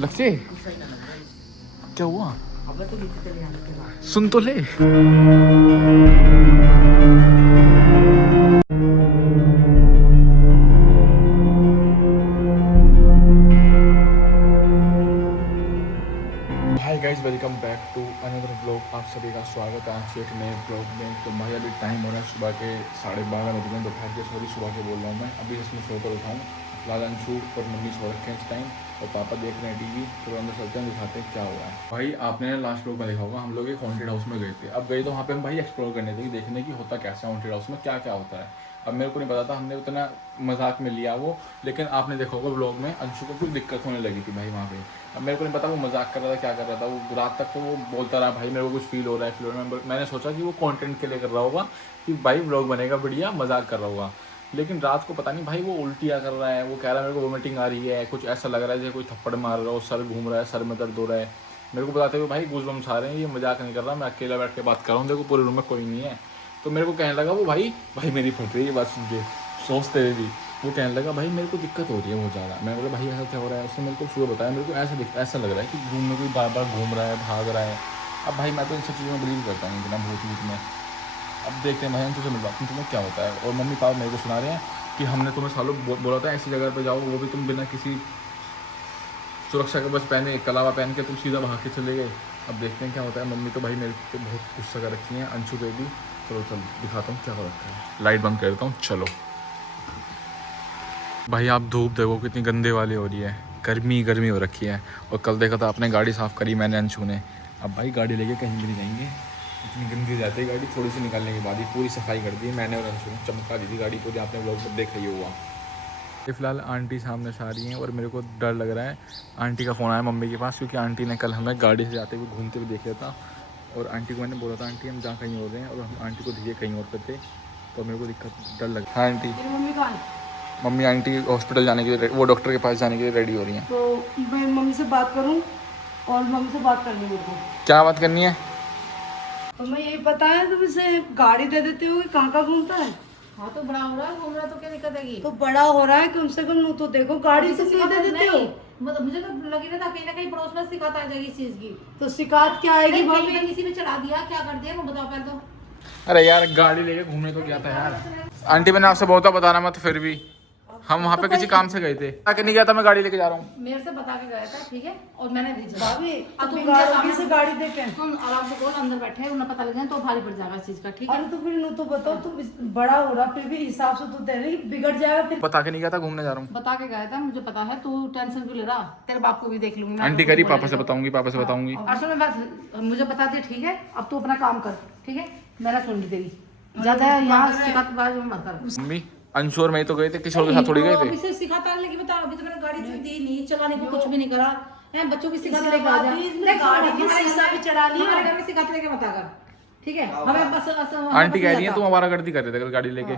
लक्ष्य क्या हुआ? सुन तो ले। Hi guys, welcome back to another vlog. आप सभी का स्वागत है आज के एक नए व्लॉग में। तो भाई अभी टाइम हो रहा है सुबह के 12:30 बज गए दोपहर के। सॉरी, सुबह के बोल रहा हूँ मैं। अभी इसमें सोकर उठाऊँ। फिलहाल अंशु और मम्मी सो रखे हैं इस टाइम और पापा देख रहे हैं टीवी। तो अंदर चलते हैं, दिखाते हैं क्या हुआ है। भाई आपने लास्ट व्लॉग में देखा होगा, हम लोग एक हॉन्टेड हाउस में गए थे। अब गए तो वहाँ पे हम भाई एक्सप्लोर करने थे, देखने की होता कैसा है हॉन्टेड हाउस में, क्या क्या होता है। अब मेरे को नहीं पता था, हमने उतना मजाक में लिया वो। लेकिन आपने देखा होगा व्लॉग में, अंशु को कुछ दिक्कत होने लगी थी भाई वहाँ पे। अब मेरे को नहीं पता वो मजाक कर रहा था क्या कर रहा था। वो रात तक तो वो बोलता रहा भाई मेरे को कुछ फील हो रहा है। मैंने सोचा कि वो कंटेंट के लिए कर रहा होगा कि भाई व्लॉग बनेगा बढ़िया, मजाक कर रहा होगा। लेकिन रात को पता नहीं भाई वो उल्टियाँ कर रहा है। वो कह रहा है मेरे को वोमिटिंग आ रही है, कुछ ऐसा लग रहा है जैसे कोई थप्पड़ मार रहा हो, सर घूम रहा है, सर में दर्द हो रहा है। मेरे को बताते हुए भाई गूज़बम्स आ रहे हैं, ये मजाक नहीं कर रहा, मैं अकेला बैठ के बात कर रहा हूँ, देखो पूरे रूम में कोई नहीं है। तो मेरे को कहने लगा वो भाई मेरी फट रही है बात सुन के, सोचते हुए भी वो कहने लगा भाई मेरे को दिक्कत हो रही है बहुत ज़्यादा। मैंने बोला भाई ऐसा क्या हो रहा है? उसने मेरे को सुबह बताया, मेरे को ऐसा लग रहा है कि रूम में कोई बार बार घूम रहा है, भाग रहा है। अब भाई मैं तो इन सब चीज़ों में बिलीव करता हूँ बिना भूत वूत में। अब देखते हैं भाई हम तुझसे मिलवाते हैं, तुम्हें क्या होता है। और मम्मी पापा मेरे को सुना रहे हैं कि हमने तुम्हें सालों बोला था ऐसी जगह पर जाओ, वो भी तुम बिना किसी सुरक्षा के बस पहने, कलावा पहन के तुम सीधा भाग के चले गए। अब देखते हैं क्या होता है। मम्मी तो भाई मेरे को बहुत गुस्सा कर रखी है, अंशु पे भी। चल दिखाता हूँ क्या हो रखा है। लाइट बंद कर देता हूँ, चलो। भाई आप धूप देखो कितनी गंदे वाली हो रही है, गर्मी गर्मी हो रखी है। और कल देखा था आपने गाड़ी साफ़ करी मैंने, अंशु ने। अब भाई गाड़ी लेके कहीं भी नहीं जाएंगे, इतनी गंदी जाती है गाड़ी। थोड़ी सी निकालने के बाद ही पूरी सफाई कर दी मैंने और अंशु ने, चमका दी थी गाड़ी को, जो आपने व्लॉग में देखा ही हुआ। फिलहाल आंटी सामने से आ रही हैं और मेरे को डर लग रहा है। आंटी का फ़ोन आया मम्मी के पास, क्योंकि आंटी ने कल हमें गाड़ी से जाते हुए घूमते हुए देख लिया था। और आंटी को मैंने बोला था आंटी हम जहाँ कहीं और रहे हैं, और हम आंटी को धीरे कहीं और करते। तो मेरे को दिक्कत डर लग। हाँ आंटी, मम्मी आंटी हॉस्पिटल जाने के लिए, वो डॉक्टर के पास जाने के लिए रेडी हो रही हैं। तो मैं मम्मी से बात करूं, और मम्मी से बात करनी है मेरे को। क्या बात करनी है? तो मैं यही पता है तुम इसे गाड़ी दे देते हो कि कहाँ कहाँ घूमता है। हाँ तो बड़ा हो रहा है, घूम रहा है तो क्या दिक्कत है? तो बड़ा हो रहा है कम से कम, तो देखो गाड़ी से नहीं दे देते हो। मतलब मुझे तो लगी ना था कहीं ना कहीं पड़ोस में शिकायत आ जाएगी इस चीज की। तो शिकायत क्या आएगी भाभी? किसी ने चढ़ा दिया, क्या कर दिया वो बताओ पहले तो। अरे यार गाड़ी लेके घूमने तो गया था यार। आंटी मैंने आपसे बहुत बताना मत, फिर भी हम वहाँ पे किसी काम से गए थे। आके नहीं गया था, मैं गाड़ी लेके जा रहा हूँ। मेरे से बता के गया था, ठीक है, और मैंने भेजा। भाभी अब तुम तुम गाड़ी से गाड़ी देते हैं। सुन, आराम से बोल, अंदर बैठे हैं, उन्हें पता लग जाए तो भारी पड़ जाएगा इस चीज का, ठीक है? अरे तो फिर तो बताओ, तुम बड़ा हो रहा फिर भी हिसाब से तो दे रही, बिगड़ जाएगा फिर। बता के नहीं गया था, घूमने जा रहा हूँ। बता के गया था, मुझे पता है। तू टेंशन क्यों ले रहा? तेरे बाप को भी देख लूंगी मैं। आंटी करी पापा से बताऊंगी, पापा से बताऊंगी। और सुन बात, मुझे बता दे, ठीक है? अब तू अपना काम कर, ठीक है? मेरा सुन ली तेरी, ज्यादा यहाँ शिकायत मत कर। मम्मी अंशु और मैं तो गए थे, किसी और के साथ थोड़ी गए थे। अभी से सिखाता लगी, बता। अभी तो मैंने गाड़ी दी नहीं, चलाने को कुछ भी नहीं करा है। बच्चों की सिखाते लेके आ जा, गाड़ी की शीशा भी चढ़ा लिया। हमारे घर में सिखाते लेके मत आकर, ठीक है? हमें बस आंटी कह रही है तुम हमारा गर्दी कर रहे थे कल गाड़ी लेके।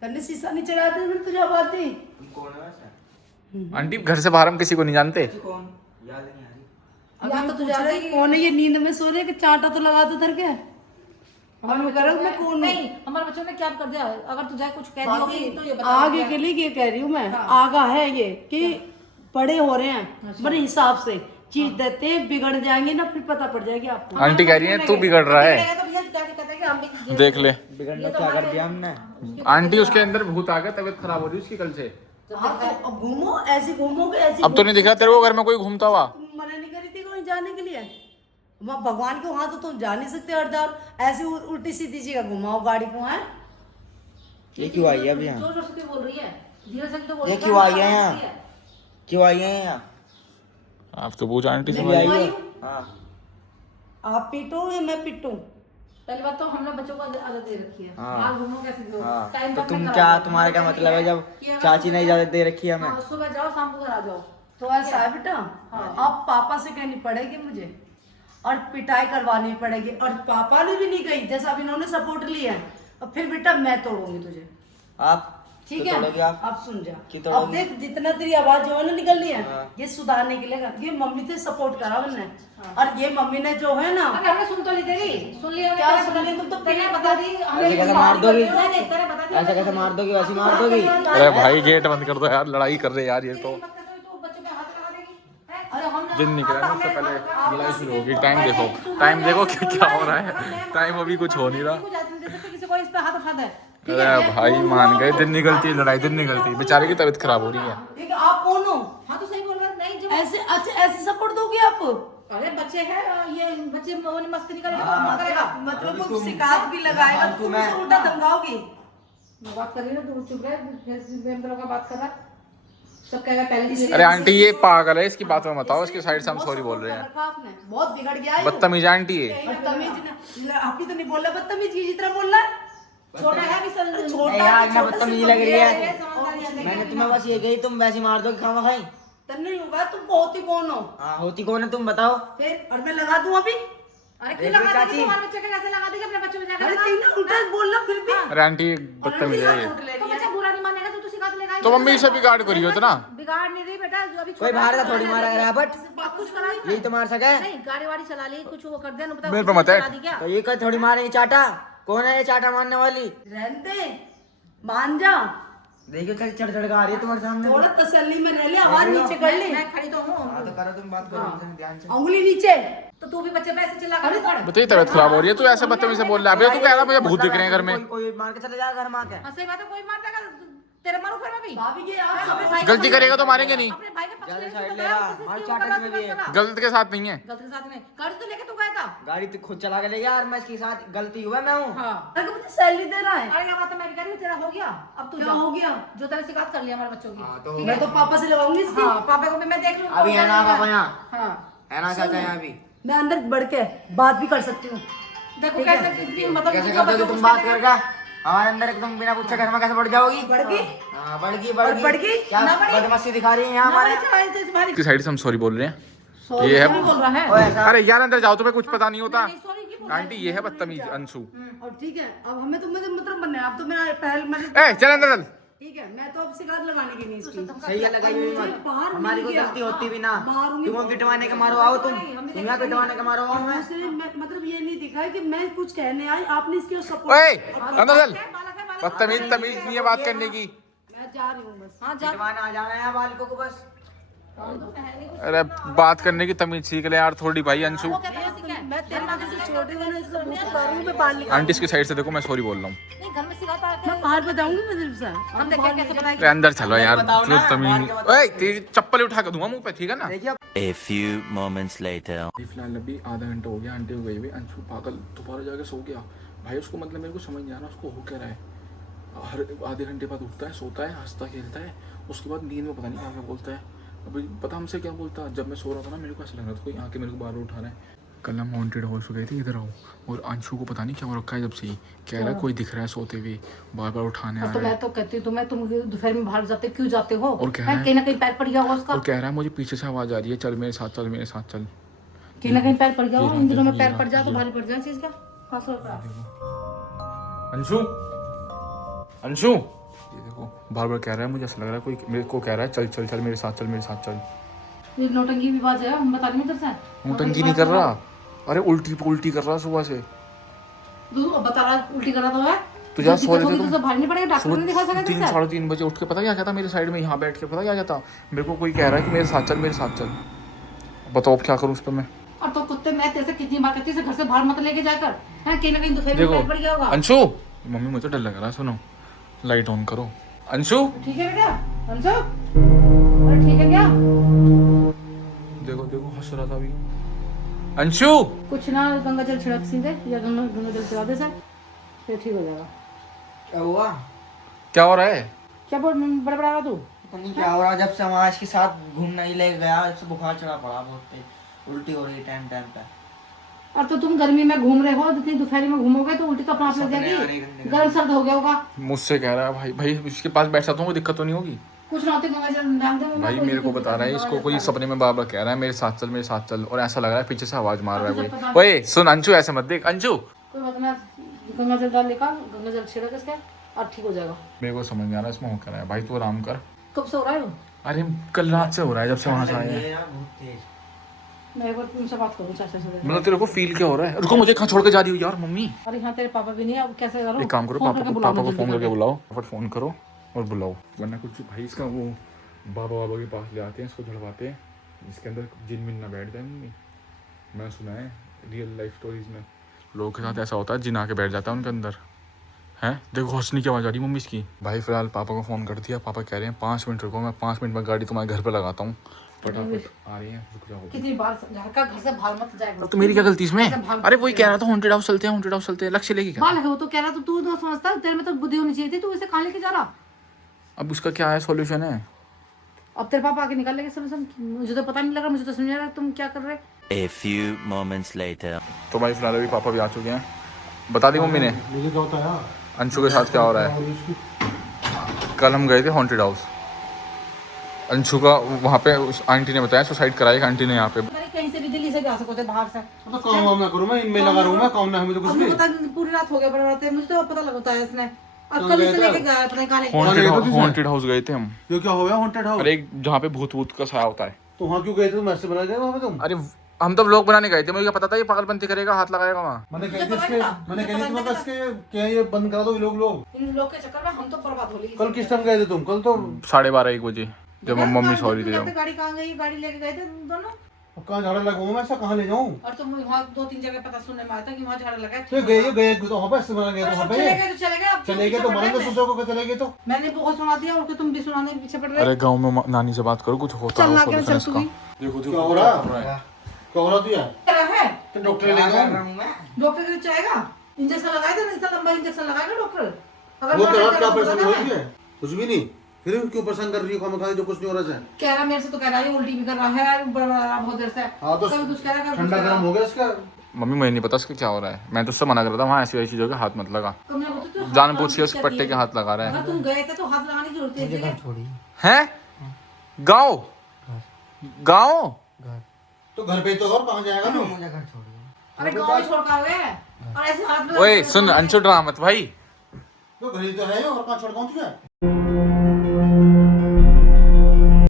तन्ने शीशा नहीं चढ़ाते फिर तुझे बात ही। आंटी घर से बाहर हम किसी को नहीं जानते। अब तो तुझे कौन है ये नींद में सो रहे कि चांटा तो लगा दो धर के। मैं कह रहा हूँ मैं कौन नहीं, हमारे बच्चों ने क्या कर दिया? अगर तुझे कुछ कह दिया होगी तो ये बता। आगे के लिए ये कह रही हूँ मैं, आगा है ये कि बड़े हो रहे हैं, बड़े हिसाब से चीज देते हैं, बिगड़ जाएंगे ना फिर पता पड़ जाएगी आपको। आंटी कह रही है तू बिगड़ रहा है, देख ले। बिगड़ना क्या कर दिया हमने? आंटी उसके अंदर भूत आ गया, तबीयत खराब हो रही है उसकी कल से। हाँ तो अब घूमो, ऐसे घूमोगे ऐसे। अब तो नहीं दिखा तेरे को घर में कोई घूमता हुआ। तुम मना नहीं करी थी कहीं जाने के लिए? वहाँ भगवान के वहाँ तो तुम जा नहीं सकते हरदार, ऐसे उल्टी सीधी जगह घुमाओ गाड़ी को। है ये क्यों आई है अभी यहाँ? जोर जोर से बोल रही है, धीरे से तो बोल। ये क्यों आई है यहाँ? क्यों आई है यहाँ? आप तो पूछ आंटी से। आई है? हाँ। आप पीटो या मैं पीटूं? पहली बात तो हमने बच्चों को आदत दे रखी है। हाँ। बाहर घूमो कैसे दो? हाँ। टाइम तो पर तुम करा क्या, दो। तुम्हारा क्या मतलब है जब कि अगर चाची ने इजाजत दे रखी है हमें? हाँ, सुबह जाओ शाम को घर आ जाओ। तो ऐसा है बेटा, अब पापा से कहनी पड़ेगी मुझे और पिटाई करवानी पड़ेगी। और पापा ने भी नहीं कही, जैसा अब इन्होंने सपोर्ट लिया है, और फिर बेटा मैं तोड़ूंगी तुझे। आप ठीक तो है? तोड़ोगे आप? अब सुन जा, कि अब तोड़ोगे? देख जितना तेरी आवाज जो है ना निकल रही है, हाँ। ये सुधारने के लिए ये मम्मी से सपोर्ट करा मैंने। और ये मम्मी ने जो है ना, अरे हमने सुन तो ली तेरी, सुन लिया। क्या सुन ली? तुम तो तेरे बता दी। ऐसे कैसे मार दोगी? नहीं, तेरे बता दी। ऐसे कैसे मार दोगी? वैसे मार दोगी? अरे भाई गेट बंद कर दो यार, लड़ाई कर रहे यार ये तो। बच्चों पे हाथ लगा देगी। दिन निकला ना उससे पहले लड़ाई शुरू होगी। टाइम देखो क्या हो रहा है। टाइम अभी कुछ हो नहीं रहा। किसी को इस पे हाथ उठा दे। अरे भाई मान गए, दिन निकलती है लड़ाई, दिन निकलती है। बेचारे की तबीयत खराब हो रही है। ठीक है, आप कौन हो? हाँ तो सही बोल रहा है। नहीं जब ऐसे अच्छा ऐसे सपोर्ट दोगे आप? अरे बच्चे हैं, ये बच्चे वो नहीं मस्ती नहीं करेगा तो क्या करेगा? मतलब वो शिकायत भी लगाएगा तो तुम उसे उल्टा धमकाओगी। मैं बात कर रही हूँ तू चुप रहे। फिर का बात कर रहा सब कहेगा पहले से। अरे आंटी ये पागल है, इसकी बात में बताओ। इसकी साइड से हम सॉरी बोल रहे हैं। रखा आपने, बहुत बिगड़ गया है ये। बदतमीज आंटी है। बदतमीज ने आपकी तो नहीं बोल रहा, बदतमीज की जितना बोल रहा है। छोटा है अभी सर। छोटा यार मैं छोटा बदतमीजी से लग रही तो है। मैंने तुम्हें बस ये कही, तुम वैसे मार दो खामा खाई। तब नहीं होगा, तुम होती कौन हो? हाँ होती कौन है तुम बताओ। फिर और मैं लगा दूं अभी? अरे क्यों लगा देगी? तुम्हारे बच्चे के कैसे लगा देगी? अपने बच्चों में जाकर अरे तीन उल्टा बोल रहा फिर भी। अरे आंटी बदतमीज है ये। तो बच्चा बुरा नहीं मानेगा तो सिखा देगा। तो मम्मी से बिगाड़ करी हो तो ना। बिगाड़ नहीं रही बेटा, जो अभी कोई बाहर का थोड़ी मारा गया बट कुछ करा यही तो मार सके। नहीं, गाड़ी वाड़ी चला ली, कुछ वो कर दिया। मेरे पे मत है। तो ये कोई थोड़ी मारेगी चाटा। कौन है ये चाटा मारने वाली? रहने दे, मान जा। देखियो कैसे चढ़ चढ़ आ रही है तुम्हारे सामने। थोड़ा तसल्ली में रह ले, आवाज नीचे कर ले। मैं खड़ी तो हूँ। हाँ तो करो तुम बात करो ध्यान से। उंगली नीचे। तो तू भी बच्चे पे ऐसे चिल्ला कर पड़। बताइए तबीयत खराब हो रही है, तू ऐसे बदतमीज से बोल रहा है। अबे तू कह रहा मुझे भूत दिख रहे हैं घर में। कोई मार के चले जाएगा घर में आके। हाँ सही बात है, कोई मार देगा तेरे मारू फिर मैं भी। भाभी के आप अपने सब भाई गलती करेगा तो मारेंगे नहीं। अपने भाई के पक्ष ज्यादा में साइड तो ले बताया, रहा। कोशिश हमारे की, चाटा वो में गलत भी है। करा। गलत के साथ नहीं है। गलती के साथ नहीं, गाड़ी तो लेके तू गया था। गाड़ी तो खुद चला के ले यार, मैं इसके साथ गलती हुआ मैं हूँ। हाँ अगर मुझे सैलरी दे रहा है। अरे क्या बात है, मैं भी कह रही हूँ तेरा हो गया। अब तू क्या जा। हो गया? जो तेरे शिकायत कर लिया हमारे बच्चों की। हाँ, तो मैं तो पापा से लगाऊंगी इसकी। हाँ पापा को भी मैं देख लूंगा। अभी है ना पापा यहाँ, हाँ है ना चाचा यहाँ अभी। मैं अंदर बढ़ के बात भी कर सकती हूँ। देखो कैसे कितनी मतलब कैसे जो कर दोगे बच्चों तुम को बात सिखाएगा। करके? हमारे अंदर एकदम बिना पूछे घर में कैसे बढ़ जाओगी? बढ़ गई? हाँ बढ़ गई और बढ़ गई? क्या ना बढ़ी? बदमाशी दिखा रही है यहाँ हमारे हमारे। की साइड से हम सॉरी बोल रहे हैं। सॉरी ये है बोल रहा है। ओ ऐसा अरे यार अंदर जाओ, तुम्हें कुछ पता नहीं होता। सॉरी की बोल आंटी ये है बदतमीज अंशु। और ठीक है, अब हमें तो मुझे मतलब बनना है। अब तो मेरा पहल मैंने ए चल अंदर चल। ठीक है, मैं तो अब शिकायत लगाने की नहीं इसकी। सही है लगाई हुई मत। बाहर हमारी कोई नहीं गलती गया। होती भी ना। बाहर हूँ। तुम पिटवाने के मारो आओ तुम यहाँ पिटवाने के मारो आओ। मैं दूसरे मतलब ये नहीं दिखा है कि मैं कुछ कहने आई, आपने इसके सपोर्ट। ओए अंदर चल। बदतमीज तमीज नहीं है बात करने की। मैं जा रही हूँ बस। हाँ जा। पिटवाना आ जाना है बालिकों को बस। अरे बात करने की तमीज सीख ले यार थोड़ी भाई अंशु। वो कहता है सीखा है। मैं तेरे माथे से छोटी हूँ ना, इसको बहुत करूँ मैं पाल लिया। आंटी इसकी साइड से देखो, मैं सॉरी बोल रहा हूँ। नहीं घर में सिखाता है। मैं बाहर बताऊंगी मैं सिर्फ से। हम देखें कैसे बताएगी। अरे अंदर चलो यार, बताओ ना, तमीज। बाहर के ओए तेरी चप्पल उठा के दूंगा मुंह पे, ठीक है ना। देखिए A few moments later. फिलहाल अभी आधा घंटा हो गया, आंटी हो गई हुई। अंशु पागल दोबारा जाके सो गया भाई। उसको मतलब मेरे को समझ नहीं आ रहा उसको हो क्या रहा है। हर आधे घंटे बाद उठता है, सोता है, हंसता खेलता है, उसके बाद नींद में पता नहीं क्या क्या बोलता है। अभी पता हमसे क्या बोलता है। जब मैं सो रहा था ना, मेरे को ऐसा लग रहा था कोई आके मेरे को बार बार उठा रहा है। कल हम वांटेड हो गए थे, इधर आओ। और अंशु को पता नहीं क्या हो रखा है, जब से ही कह रहा है कोई दिख रहा है सोते हुए, बार बार उठाने आ तो रहा मैं है। तो कहती हूँ तुम्हें, तुम दोपहर में बाहर जाते क्यों जाते हो? और कह रहा है- कहीं ना कहीं पैर पड़ गया होगा उसका। और कह रहा है मुझे पीछे से आवाज़ आ रही है, चल मेरे साथ चल, मेरे साथ चल। कहीं ना कहीं पैर पड़ गया होगा। इन दिनों में ये पैर रहा, पड़ जाए तो ये भारी पड़ जाए चीज का। हाँ सो रहा है। अंशु अंशु ये देखो, बार बार कह रहा है, मुझे ऐसा लग रहा है कोई मेरे को कह रहा है चल चल चल मेरे साथ चल, मेरे साथ चल। ये नौटंकी भी बात है, हम बता रहे हैं इधर से। नौटंकी नहीं कर रहा, अरे उल्टी उल्टी कर रहा सुबह से। तू बता रहा उल्टी कर रहा तो है। तो जा जो सो दिक्कत रहे थे होगी तो भारी नहीं पड़ेगा, डॉक्टर नहीं दिखा सका 3 साढ़े 3 बजे उठ के पता क्या कहता मेरे साइड में यहाँ बैठ के, पता क्या कहता मेरे को कोई कह रहा है कि मेरे साथ चल, मेरे साथ चल। बताओ अब क्या करूँ उस पर मैं। और तो कुत्ते मैं तेरे से कितनी बार कहती हूँ घर से बाहर मत लेके जाकर। है कहीं ना कहीं दोपहर में देखो पैर पड़ गया होगा। अंशु, मम्मी मुझे डर लग रहा है, सुनो लाइट ऑन करो। अंशु ठीक है बेटा अंशु, अरे ठीक है क्या? देखो देखो हंस रहा था अभी। अंशु कुछ ना, गंगा जल छिड़क सीधे या गंगा जल चढ़ा दे सर, फिर ठीक हो जाएगा। क्या हुआ? क्या हो रहा है? क्या बोल बड़बड़ा रहा तू? पता नहीं क्या हो रहा। जब से हमारे के साथ घूमना ही ले गया, जब से बुखार चढ़ा पड़ा बहुत तेज, उल्टी हो रही है टाइम टाइम पे। और तो तुम गर्मी में घूम रहे हो, जितनी दोपहर में घूमोगे तो उल्टी तो अपना आप लग सपने आ रहे जाएगी, गंदे गर्म सर्द हो गया होगा। मुझसे कह रहा है भाई, भाई इसके पास बैठ सकता हूँ, कोई दिक्कत तो नहीं होगी? कुछ ना होते गंगा जल डाल दे। भाई मेरे को बता रहा है, इसको कोई सपने में बार बार कह रहा है मेरे साथ चल, मेरे साथ चल, और ऐसा लग रहा है पीछे से आवाज मार रहा है कोई। ओए सुन अंशु, ऐसे मत देख अंशु। कोई बात ना, गंगा जल डाल लेकर गंगा जल छिड़क इसके और ठीक हो जाएगा। मेरे को समझ नहीं आ रहा इसमें हो क्या रहा है। भाई तू आराम कर। कब से हो रहा है वो? अरे कल रात से हो रहा है, जब से वहां से आए हैं। ये यार बहुत तेज। मैं एक बार तुमसे बात करूँ चाचा से। मतलब तेरे को फील क्या हो रहा है? रुको, मुझे कहाँ छोड़ के जा रही हो यार मम्मी? अरे हाँ तेरे पापा भी नहीं है, अब कैसे करो? एक काम करो, फोन पापा करके को बुलाओ, पापा को जल्दी फोन करके करके। बुलाओ, फटाफट फोन करो और बुलाओ, वरना कुछ भाई इसका वो बाबा बाबा के पास ले आते हैं, इसको झड़वाते हैं। इसके अंदर जिन मिन ना बैठ जाए मम्मी। मैंने सुना है रियल लाइफ स्टोरीज में लोगों के साथ ऐसा होता है, जिन आके बैठ जाता है उनके अंदर। हैं देखो हंसने की आवाज़ आ रही मम्मी इसकी। भाई फिलहाल पापा को फ़ोन कर दिया, पापा कह रहे हैं 5 मिनट रुको, मैं 5 मिनट में गाड़ी तुम्हारे घर पे लगाता हूँ। फटाफट आ रही है, रुक जाओ। कितनी बार घर का घर से बाहर मत जाएगा। तो मेरी क्या गलती इसमें? ऐसे भाग अरे वही कह रहा था हॉन्टेड हाउस चलते हैं, हॉन्टेड हाउस चलते हैं, लक्ष्य लेके क्या? बाल है वो तो कह रहा, तो तू तो समझता, तेरे में तो बुद्धि होनी चाहिए थी, तू इसे कहाँ लेके जा रहा? अब उसका क्या है सॉल्यूशन है? अब तेरे पापा आके निकाल लेंगे सॉल्यूशन। मुझे तो पता नहीं लगा, मुझे तो समझ नहीं आ रहा तुम क्या कर रहे। A few moments later. तो भाई फिलहाल अभी पापा भी आ चुके हैं। बता दी मम्मी ने मुझे क्या होता है अंशु के साथ क्या हो रहा है। कल हम गए थे हॉन्टेड हाउस, अंशु का वहाँ पे उस आंटी ने बताया सुसाइड कराई आंटी ने यहाँ पे। अरे कहीं से भी, दिल्ली से भी आ सकते बाहर से। तो काम वाम ना करूँ मैं, इनमें लगा रहूँ मैं, काम ना है मुझे कुछ अब भी। मुझे पता पूरी रात हो गया बराबर, मुझे तो पता लगता है इसने। अब कल इसे लेके गया, पता नहीं कहाँ लेके गया। हॉन्टेड हाउस गए थे हम। ये क्या हो गया हॉन्टेड हाउस? अरे जहाँ पे भूत भूत का साया होता है। तो वहाँ क्यों गए थे तुम? ऐसे बना गए वहाँ पे तुम? अरे हम तो व्लॉग बनाने गए थे, मुझे क्या पता था ये पागलपंती करेगा, हाथ लगाएगा वहाँ। मैंने कह दिया इसके, मैंने कह दिया तुम्हें इसके क्या ये बंद करा दो ये लोग। इन लोग के चक्कर में हम तो बर्बाद हो गए। कल किस टाइम गए थे तुम? कल तो 12:30-1 बजे जब मम्मी सॉरी थी जब। गाड़ी कहाँ गई? गाड़ी लेके गए थे दोनों। कहाँ झाड़ा लगाऊँ मैं? ऐसा कहाँ ले जाऊँ? और तुम वहाँ 2-3 जगह पता सुनने में आया था कि वहाँ झाड़ा लगा है। तो गए तो वहाँ पे ऐसे बना गए तो वहाँ पे चले गए। अब चले गए तो मरेंगे सोचो को चले गए तो। मैंने बहुत सुना दिया और तुम भी सुनाने के पीछे पड़ रहे। अरे गाँव में नानी से बात करो, कुछ होता चल है ना के solution चल इसका। तू भी। देखो क्या हो रहा तू यार? क्या है? तो डॉक्टर ले क्या कर जाऊँ? रहा हूँ मैं? डॉक्टर के चाहेगा इंजेक्शन लगाए थे ना, इतना लंबा इंजेक्शन लगाएगा डॉक्टर। वो डॉक्टर क्या को परेशानी बताना हुई है। है? कुछ भी नहीं। फिर क्यों परेशान कर रही है? खाना खाने जो कुछ नहीं हो रहा है। कह रहा मेरे से तो कह रहा है उल्टी भी कर रहा है, बड़ा बहुत देर से। हाँ तो कभी कुछ कह रहा है, कभी कुछ ठंडा कह रहा गर्म है। हो गया इसका। मम्मी मुझे नहीं पता उसके क्या हो रहा है, मैं तो उससे मना कर रहा था वहाँ ऐसी वैसी चीजों के हाथ मत लगा। कब मैं बोलती हूँ, जान हाथ पूछ के उसके लगाने पट्टे के हाथ लगा रहा अगर है। तुम गए थे तो हाथ लगाने की जरूरत है मुझे घर इसलिए। छोड़िए। हैं गाँव गाँव घर तो घर पे तो और कहाँ जाएगा तू? मुझे घर छोड़िए। अरे गाँव ही छोड़ पाओगे और ऐसे हाथ में। ओए सुन अंशु ड्रामा मत भाई। तो घर ही तो है और कहाँ छोड़ पाऊँ तुझे?